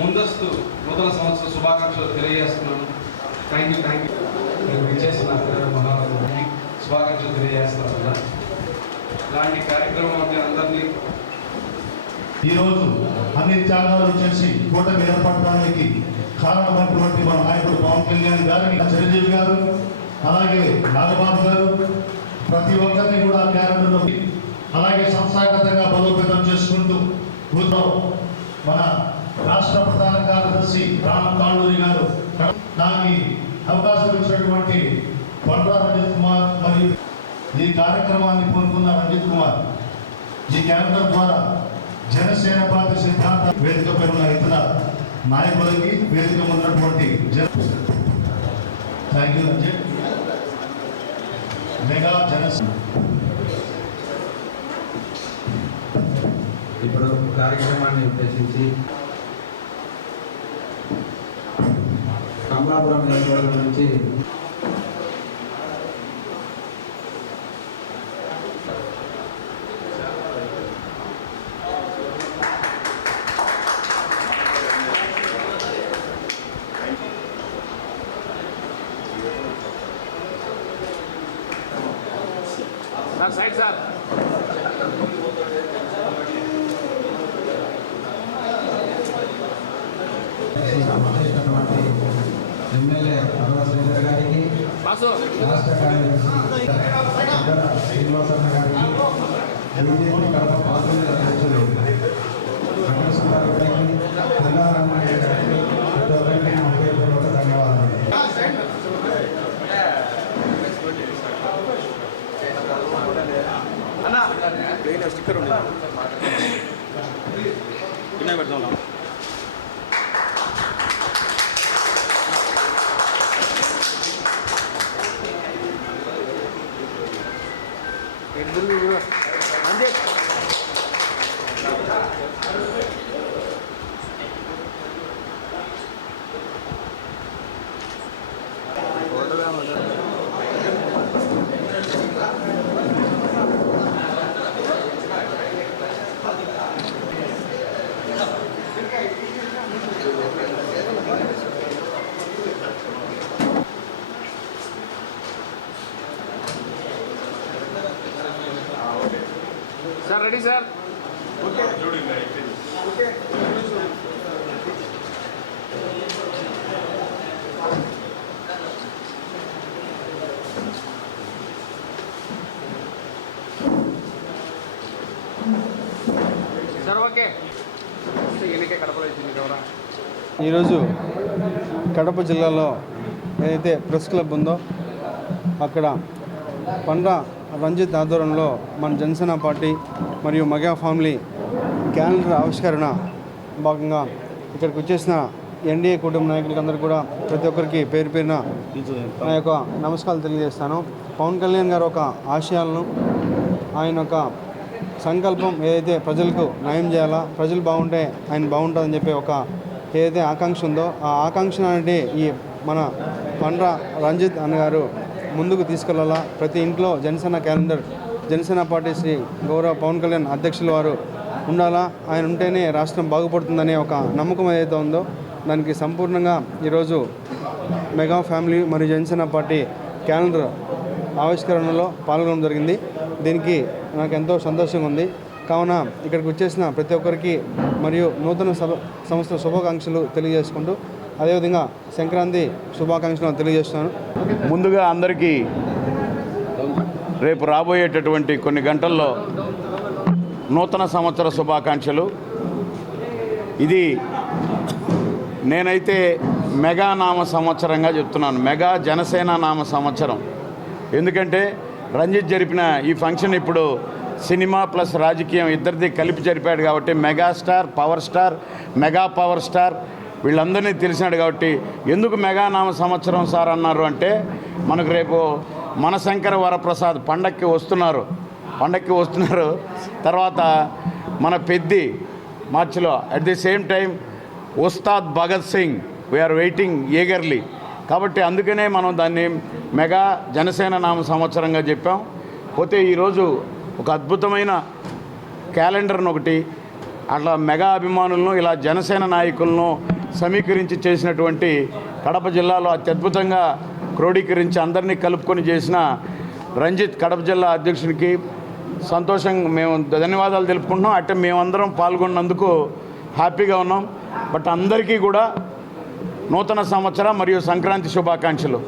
ముందస్తు నూతన సంవత్సర శుభాకాంక్షలు తెలియజేస్తున్నాను. థ్యాంక్ యూ మీరు విచ్చేసిన మహారాజుని శుభాకాంక్షలు తెలియజేస్తున్నాను కదా. ఇలాంటి కార్యక్రమం అంటే అందరినీ ఈరోజు అన్ని త్యాగాలు చేసి కూటమి ఏర్పడడానికి కారణమైనటువంటి మన నాయకుడు పవన్ కళ్యాణ్ గారిని, చిరంజీవి గారు, అలాగే నాగబాబు గారు ప్రతి ఒక్కరిని కూడా క్యాలెండర్లో అలాగే సంస్థాగతంగా బలోపేతం చేసుకుంటూ మన రాష్ట్ర ప్రధాన కార్యదర్శి రామ్ కాళ్ళూరి గారు నాకు అవకాశం ఇచ్చినటువంటి కొండ్ర రంజిత్ కుమార్ మరియు ఈ కార్యక్రమాన్ని పూనుకున్న రంజిత్ కుమార్ ఈ క్యాలెండర్ ద్వారా జనసేన పార్టీ సిద్ధాంత వేదిక పైన ఉన్న ఇతర నాయకులకి వేదిక ఉన్నటువంటి thank you Ranjith. Mega Janasena ఇప్పుడు కార్యక్రమాన్ని ఉద్దేశించి కమలాపురం నియోజకవర్గం నుంచి సైడ్ సార్ ఎమ్మెల్యే శ్రీధర్ గారికి, రాష్ట్ర కార్యదర్శి శ్రీనివాసన్న గారికి, బీజేపీ కడప పార్లమెంట్ అధ్యక్షులు వెంకటేశ్వరరావు గారికి, తెల్లారామయ్య గారికి ప్రతి ఒక్కరికి నా హృదయపూర్వక ధన్యవాదాలు. స్టిక్కర్ పెడతాం. Sir ready sir. Sir okay. ఎన్నికే కడపలో ఇచ్చింది ఎవరా? ఈరోజు కడప జిల్లాలో ఏదైతే ప్రెస్ క్లబ్ ఉందో అక్కడ కొండ్ర రంజిత్ ఆధ్వర్యంలో మన జనసేన పార్టీ మరియు మెగా ఫ్యామిలీ క్యాలెండర్ ఆవిష్కరణ భాగంగా ఇక్కడికి వచ్చేసిన ఎన్డీఏ కుటుంబ నాయకులందరూ కూడా ప్రతి ఒక్కరికి పేరు పేరున నా యొక్క నమస్కారాలు తెలియజేస్తాను. పవన్ కళ్యాణ్ గారు ఒక ఆశయాలను, ఆయన ఒక సంకల్పం ఏదైతే ప్రజలకు న్యాయం చేయాలా, ప్రజలు బాగుంటే ఆయన బాగుంటుందని చెప్పి ఒక ఏదైతే ఆకాంక్ష ఉందో ఆ ఆకాంక్ష అనేది ఈ మన కొండ్ర రంజిత్ అన్నగారు ముందుకు తీసుకెళ్లాలా. ప్రతి ఇంట్లో జనసేన క్యాలెండర్, జనసేన పార్టీ శ్రీ గౌరవ పవన్ కళ్యాణ్ అధ్యక్షుల వారు ఉండాలా. ఆయన ఉంటేనే రాష్ట్రం బాగుపడుతుందనే ఒక నమ్మకం ఏదైతే ఉందో దానికి సంపూర్ణంగా ఈరోజు మెగా ఫ్యామిలీ మరియు జనసేన పార్టీ క్యాలెండర్ ఆవిష్కరణలో పాల్గొనడం జరిగింది. దీనికి నాకు ఎంతో సంతోషంగా ఉంది. కావున ఇక్కడికి వచ్చేసిన ప్రతి ఒక్కరికి మరియు నూతన సంవత్సర శుభాకాంక్షలు తెలియజేసుకుంటూ అదేవిధంగా సంక్రాంతి శుభాకాంక్షలు తెలియజేస్తున్నాను. ముందుగా అందరికీ రేపు రాబోయేటటువంటి కొన్ని గంటల్లో నూతన సంవత్సర శుభాకాంక్షలు. ఇది నేనైతే మెగా నామ సంవత్సరంగా చెప్తున్నాను, మెగా జనసేన నామ సంవత్సరం. ఎందుకంటే రంజిత్ జరిపిన ఈ ఫంక్షన్ ఇప్పుడు సినిమా ప్లస్ రాజకీయం ఇద్దరిది కలిపి జరిపాడు కాబట్టి megastar, power star, mega power star వీళ్ళందరినీ తెలిసినాడు కాబట్టి ఎందుకు మెగా నామ సంవత్సరం సార్ అన్నారు అంటే మనకు రేపు మనశంకర వరప్రసాద్ పండక్కి వస్తున్నారు. తర్వాత మన పెద్ది మార్చిలో at the same time Ustaad Bhagat Singh we are waiting eagerly. కాబట్టి అందుకనే మనం దాన్ని మెగా జనసేన నామ సంవత్సరంగా చెప్పాం. పోతే ఈరోజు ఒక అద్భుతమైన క్యాలెండర్ను ఒకటి అట్లా మెగా అభిమానులను ఇలా జనసేన నాయకులను సమీకరించి చేసినటువంటి కడప జిల్లాలో అత్యద్భుతంగా క్రోడీకరించి అందరినీ కలుపుకొని చేసిన రంజిత్ కడప జిల్లా అధ్యక్షునికి సంతోషంగా మేము ధన్యవాదాలు తెలుపుకుంటున్నాం. అంటే మేమందరం పాల్గొన్నందుకు హ్యాపీగా ఉన్నాం. బట్ అందరికీ కూడా నూతన సంవత్సర మరియు సంక్రాంతి శుభాకాంక్షలు.